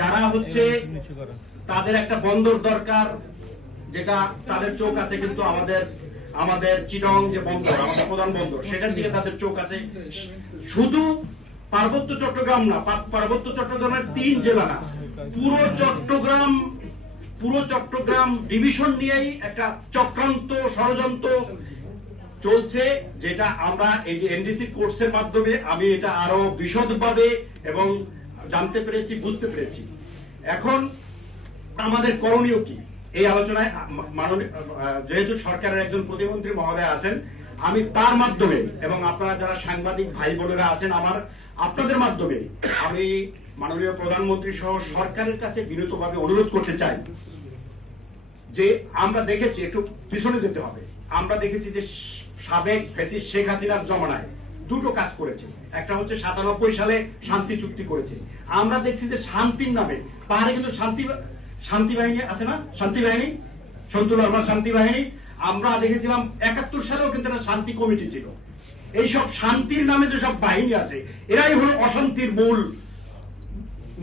যারা হচ্ছে তাদের একটা বন্দর দরকার, যেটা তাদের চোখ আছে, কিন্তু আমাদের চিটং যে বন্দর, আমাদের প্রধান বন্দর, সেটার দিকে তাদের চোখ আছে। শুধু পার্বত্য চট্টগ্রাম না, পার্বত্য চট্টগ্রামের 3 জেলা না, পুরো চট্টগ্রাম ডিভিশন নিয়েই একটা চক্রান্ত ষড়যন্ত্র চলছে, যেটা আমরা এই যে এনডিসি কোর্সের মাধ্যমে আমি এটা আরো বিশদভাবে এবং জানতে পেরেছি, বুঝতে পেরেছি। এখন আমাদের করণীয় কি? এই আলোচনায় যেহেতু সরকারের একজন প্রতিমন্ত্রী মহোদয় আছেন, আমি তার মাধ্যমে এবং আপনারা যারা সাংবাদিক ভাই বোনেরা আছেন, আপনাদের মাধ্যমে আমি মাননীয় প্রধানমন্ত্রী সহ সরকারের কাছে বিনীতভাবে অনুরোধ করতে চাই যে আমরা দেখেছি, একটু পিছনে যেতে হবে, আমরা দেখেছি যে সাবেক ফ্যাসিস্ট শেখ হাসিনার জমানায় দুটো কাজ করেছে। একটা হচ্ছে 97 সালে শান্তি চুক্তি করেছে। আমরা দেখছি যে শান্তির নামে পাহাড়ে কিন্তু শান্তি বাহিনী আছে না, শান্তি বাহিনী, সন্তুল আরমান শান্তি বাহিনী। আমরা দেখেছিলাম 71 সালেও কিন্তু একটা শান্তি কমিটি ছিল। এইসব শান্তির নামে যে সব বাহিনী আছে, এরাই হলো অশান্তির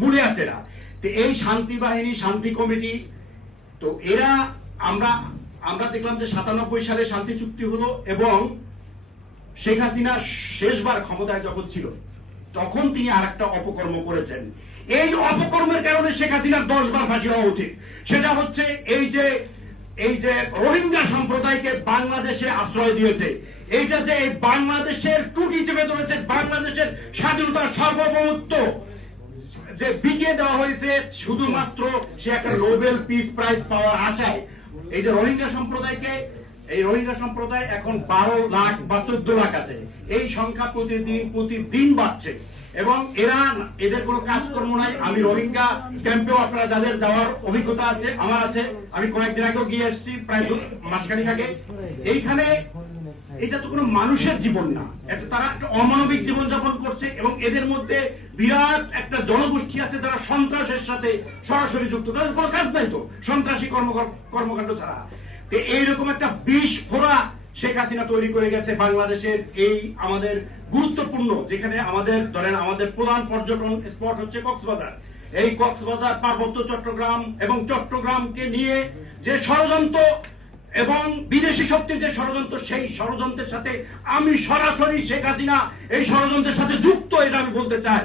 মূলে আছে এরা। তো এই শান্তি বাহিনী, শান্তি কমিটি, তো এরা আমরা দেখলাম যে 97 সালে শান্তি চুক্তি হলো এবং শেখ হাসিনা শেষবার ক্ষমতায় যখন ছিল তখন তিনি আরেকটা অপকর্ম করেছেন। এই অপকর্মের কারণে শেখ হাসিনার 10 বার ফাঁসি হওয়া উচিত। সেটা হচ্ছে এই যে রোহিঙ্গা সম্প্রদায়কে বাংলাদেশে আশ্রয় দিয়েছে, এইটা যে এই বাংলাদেশের টুটি চেপে ধরেছে, বাংলাদেশের স্বাধীনতার সার্বভৌমত্ব যে বিকিয়ে দেওয়া হয়েছে শুধুমাত্র সে একটা নোবেল পিস প্রাইজ পাওয়ার আশায়। এই যে রোহিঙ্গা সম্প্রদায় এখন 12 লাখ বা 14 লাখ আছে। এই সংখ্যা প্রতিদিন বাড়ছে এবং এদের কোনো কাজকর্ম নাই। আমি রোহিঙ্গা ক্যাম্পেও আপনারা যাদের যাওয়ার অভিজ্ঞতা আছে, আমার আছে, আমি কয়েকদিন আগেও গিয়ে এসেছি, প্রায় মাসখানেক আগে। এইখানে এটা তো কোনো মানুষের জীবন না, তারা একটা অমানবিক জীবন যাপন করছে এবং এদের মধ্যে বিরাট একটা জনগোষ্ঠী আছে যারা সন্ত্রাসের সাথে সরাসরি যুক্ত। তাদের কোনো কাজ নাই তো সন্ত্রাসী কর্মকাণ্ড ছাড়া। এইরকম একটা বিষ ফোড়া শেখ হাসিনা তৈরি করে গেছে বাংলাদেশের এই আমাদের গুরুত্বপূর্ণ, যেখানে আমাদের প্রধান পর্যটন স্পট হচ্ছে কক্সবাজার। এই কক্সবাজার, পার্বত্য চট্টগ্রাম এবং চট্টগ্রামকে নিয়ে যে ষড়যন্ত্র এবং বিদেশি শক্তির যে ষড়যন্ত্র, সেই ষড়যন্ত্রের সাথে আমি সরাসরি শেখ হাসিনা এই ষড়যন্ত্রের সাথে যুক্ত, এটা আমি বলতে চাই।